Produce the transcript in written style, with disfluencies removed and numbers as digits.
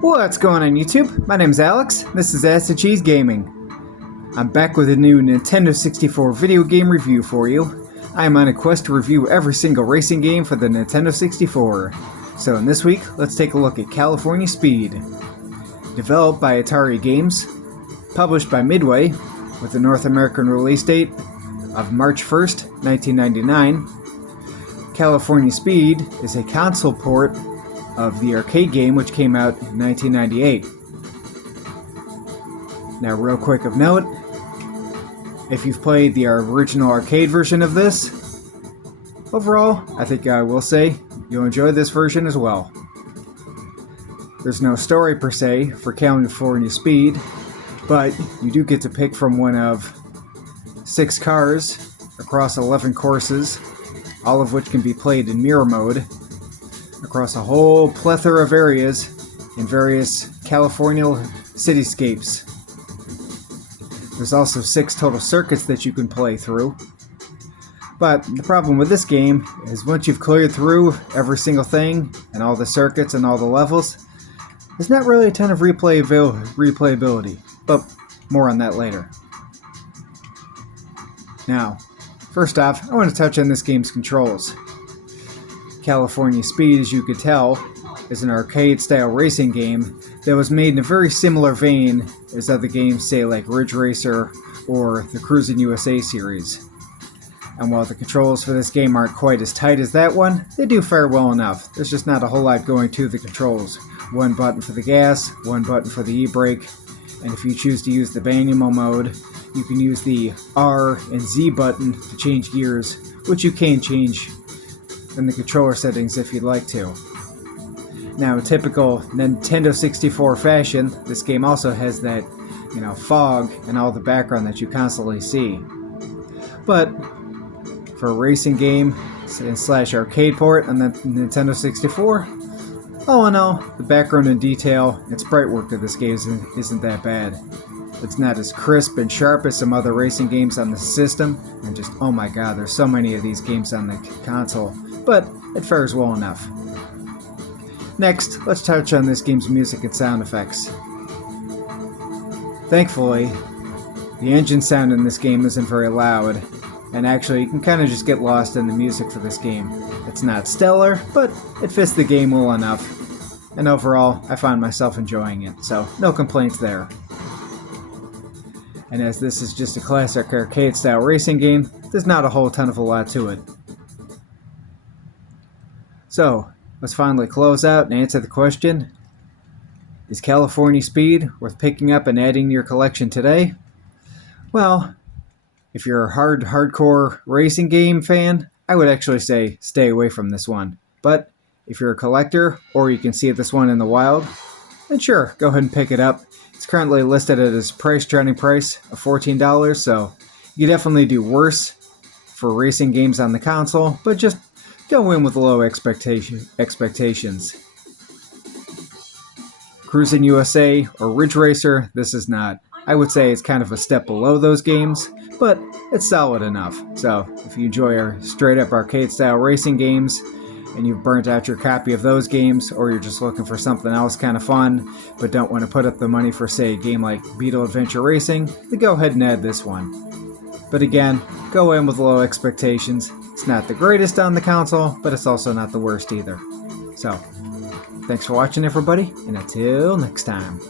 What's going on YouTube? My name's Alex, this is Acid Cheese Gaming. I'm back with a new Nintendo 64 video game review for you. I am on a quest to review every single racing game for the Nintendo 64. So in this week, let's take a look at California Speed. Developed by Atari Games, published by Midway, with a North American release date of March 1st, 1999. California Speed is a console port of the arcade game which came out in 1998. Now real quick of note, if you've played the original arcade version of this, overall I think I will say you'll enjoy this version as well. There's no story per se for California Speed, but you do get to pick from one of 6 cars across 11 courses, all of which can be played in mirror mode, across a whole plethora of areas in various California cityscapes. There's also 6 total circuits that you can play through. But the problem with this game is once you've cleared through every single thing and all the circuits and all the levels, there's not really a ton of replayability, but more on that later. Now, first off, I want to touch on this game's controls. California Speed, as you could tell, is an arcade-style racing game that was made in a very similar vein as other games, say like Ridge Racer or the Cruis'n USA series. And while the controls for this game aren't quite as tight as that one, they do fare well enough. There's just not a whole lot going to the controls. One button for the gas, one button for the e-brake, and if you choose to use the manual mode, you can use the R and Z button to change gears, which you can change in the controller settings if you'd like to. Now, in typical Nintendo 64 fashion, this game also has that, fog and all the background that you constantly see. But for a racing game slash arcade port on the Nintendo 64, all in all, the background and detail and sprite work of this game isn't that bad. It's not as crisp and sharp as some other racing games on the system, and just, oh my god, there's so many of these games on the console, but it fares well enough. Next, let's touch on this game's music and sound effects. Thankfully, the engine sound in this game isn't very loud, and actually you can kind of just get lost in the music for this game. It's not stellar, but it fits the game well enough, and overall, I found myself enjoying it, so no complaints there. And as this is just a classic arcade-style racing game, there's not a whole ton of a lot to it. So, let's finally close out and answer the question, is California Speed worth picking up and adding to your collection today? Well, if you're a hardcore racing game fan, I would actually say stay away from this one. But if you're a collector, or you can see this one in the wild, then sure, go ahead and pick it up. It's currently listed at its starting price of $14, so you definitely do worse for racing games on the console, but just go in with low expectations. Cruis'n USA or Ridge Racer, this is not. I would say it's kind of a step below those games, but it's solid enough. So if you enjoy our straight-up arcade-style racing games, and you've burnt out your copy of those games, or you're just looking for something else kind of fun, but don't want to put up the money for, say, a game like Beetle Adventure Racing, then go ahead and add this one. But again, go in with low expectations. It's not the greatest on the console, but it's also not the worst either. So, thanks for watching everybody, and until next time.